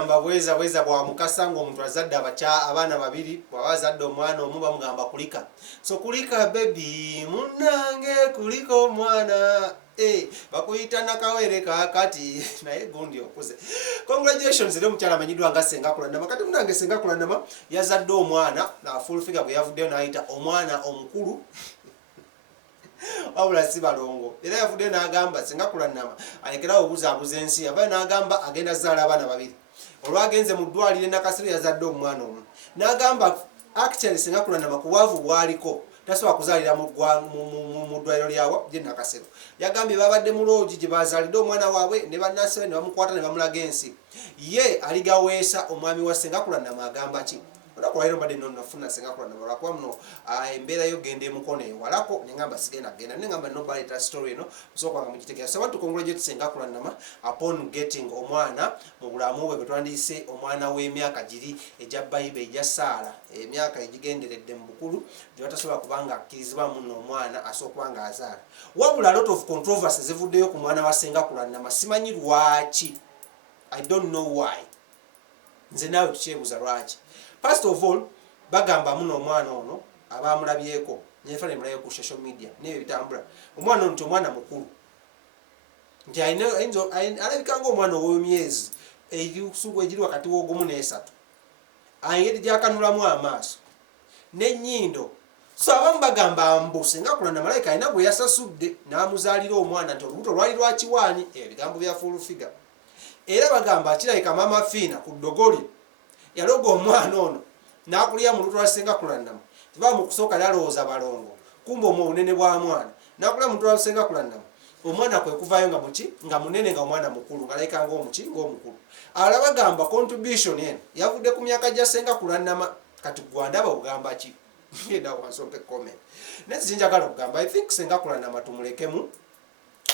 bagamba bweza bwa mukasa ngo omuntu azadde abaana babiri bwabazadde omwana omu bamugamba kulika. So kulika baby munange kulika omwana bakuyita nakawere kakati naye gundi okuze. Congratulations eri omukyala amanyiddwa nga Senga Kulandama. Kati munange Senga Kulandama yazadde omwana na full figure bwe yavuddeyo n'ayita omwana omukulu wabula si balongo. Era yavuddeyo n'agamba Senga Kulandama alekerawo obuzaabuza ensi, yavayo n'agamba agenda zaala abaana babiri. Olwagenze mu ddwaliro Nakasero yazadde omwana omu n'agamba actually Senga Kulandama ku bwavu bwaliko tasobola kuzaalira mu ddwaliro lyawa gye Nakasero. Yagambye babadde mu loogi gye bazaalidde omwana waabwe ne bannasebe ne bamukwata ne bamulaga ensi. Ye aligaweesa omwami wa Senga Kulandama agamba ki? Olwaliro mbadde nafuna Senga Kulandama lwakuba muno embeera yo genda emukono ewalako nengamba sigenda genda nengamba nobaleta story eno osooka nga mugitegeera. So I want to congratulate Senga Kulandama upon getting omwana mu bulamu bwe twandiyise omwana w'emyaka giri egya Bayibe egya Saara, emyaka egigenderedde mu bukulu gye batasobola kubanga akkirizibwa muno omwana asooka kubanga azaala. Wabula a lot of controversy zivuddeyo ku mwana wa Senga Kulandama, simanyi lwaki. I don't know why. Nze naawe tukyebuuza lwaki. First of all, bagamba muno omwana ono abamulabyeko nyefa ne mulayo ku social media n'ebyo bitambula. Omwana ono nti omwana mukulu nti alabika ng'omwana ow'emyezi esugu egiri wakati w'ogumu n'esatu, engeri gy'akanulamu amaaso n'ennyindo. So abamu bagamba mbu Senga Kulandama malayika alina gwe yasasudde n'amuzaalira omwana nti olubuto lwali lwa kiwaanyi. Ebigambo bya full figure. Era bagamba kirabika Mama Fiina ku ddogoli yaloga omwana ono n'akulira mu lutu lwa Senga Kulandama. Tiba mu kusooka yalowooza balongo kumbe obunene bwa mwana n'akulira mu lutu lwa Senga Kulandama. Omwana kwe kuvaayo nga muki nga munene nga omwana mukulu ng'alabika ng'omukulu. Abalala bagamba contribution eno yavudde ku myaka gya Senga Kulandama. Kati gwandaba ogamba ki? Ngenda wansompe comment. Nesi njagala okugamba I think Senga Kulandama tumulekemu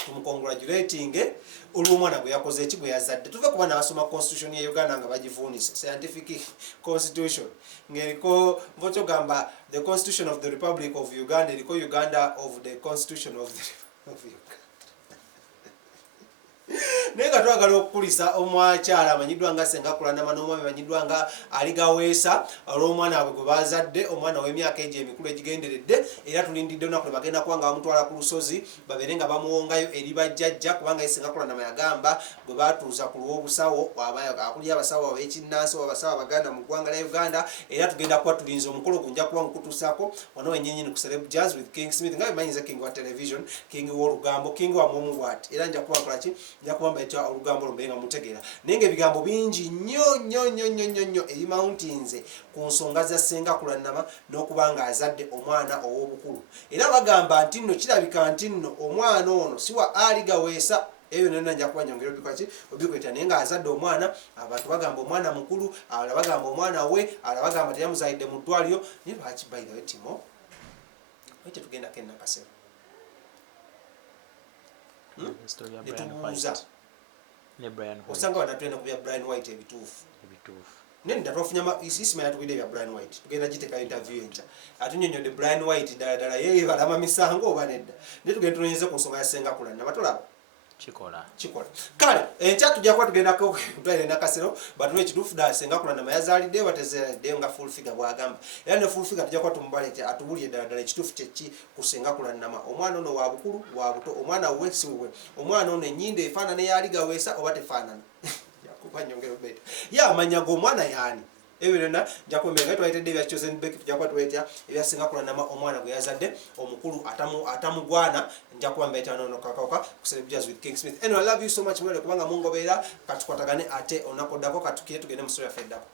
tumukongratulating olw'omwana gwe yakoze eki gwe yazadde. Tuve kuba n'abasoma constitution ya Uganda nga bagivuunisa scientific constitution ng'eriko mpocho gamba the constitution of the Republic of Uganda eriko Uganda of the constitution of Uganda. Naye nga twagala okukulisa omwakyala amanyiddwa nga Senga Kulandama n'omwami amanyiddwa nga aligaweesa olw'omwana waabwe gwe bazadde, omwana w'emyaka egyo emikulu egigenderedde. Era tulindidde olunaku lwe bagenda kuba nga bamutwala ku lusozi babeere nga bamuwongayo eri bajjajja, kubanga ye Senga Kulandama yagamba bwe batuuza ku lw'obusawo akulira abasawo ab'ekinnansi oba abasawo abaganda mu ggwanga lya Uganda. Era tugenda kuba tulinze omukolo gunja kuba nkutuusaako wano wenyenyini ku Celeb Jazz with King Smith nga bimanyiza King wa television, King w'olugambo, King wa Mumubwati. Era nja kuba nkola ki? Nja kuba mbaita olugambo lumbe nga mutegeera naye ng'ebigambo bingi nnyo eri mountains ku nsonga za Senga Kulandama n'okuba nga azadde omwana ow'obukulu. Era bagamba nti nno kirabika nti nno omwana ono siwa aligaweesa. Ebyo nena nja kuba nyongera obikweta naye nga azadde omwana. Abantu bagamba omwana mukulu, abalala bagamba omwana we, abalala bagamba teyamuzaalidde mu ddwaliro. Naye lwaki by the way Timo wete tugendako Nakasero osanga wanatwenda ku bya Brian White ebituufu nenda twafunya isima yatugende bya Brian White tugenda giteka interview enta atunyonyodde Brian White ddala yeye balama misango oba nedda ne tugenda tunyonyeze ku nsonga ya Senga Kulandama tolaba chikola kale enkya tujja kuba tugendako kutwalira Nakasero batule ekituufu ddala Senga Kulandama yazaalidde batezaalidde nga full figure bwagamba. Era ne full figure tujja kuba tumubalete atubulye ddala ekituufu kyeki ku Senga Kulandama. Omwana ono wa bukulu wa buto, omwana we si we, omwana ono ennyindo efaanana eyaligaweesa oba tefaanana yakuba nyongero beta amanya g'omwana yaani. Ebyo byonna nja kwemera twayitedde ebya Chosen Beck tujja kuba tuwetya ebya Senga Kulandama omwana gwe yazadde omukulu atamugwana. Nja kuba mbaita nono kakauka ku Celeb Jazz with King Smith. Anyway, I love you so much mwere kubanga mungobeera katukwatagane ate onakoddako katukire tugende mu story ya feddako.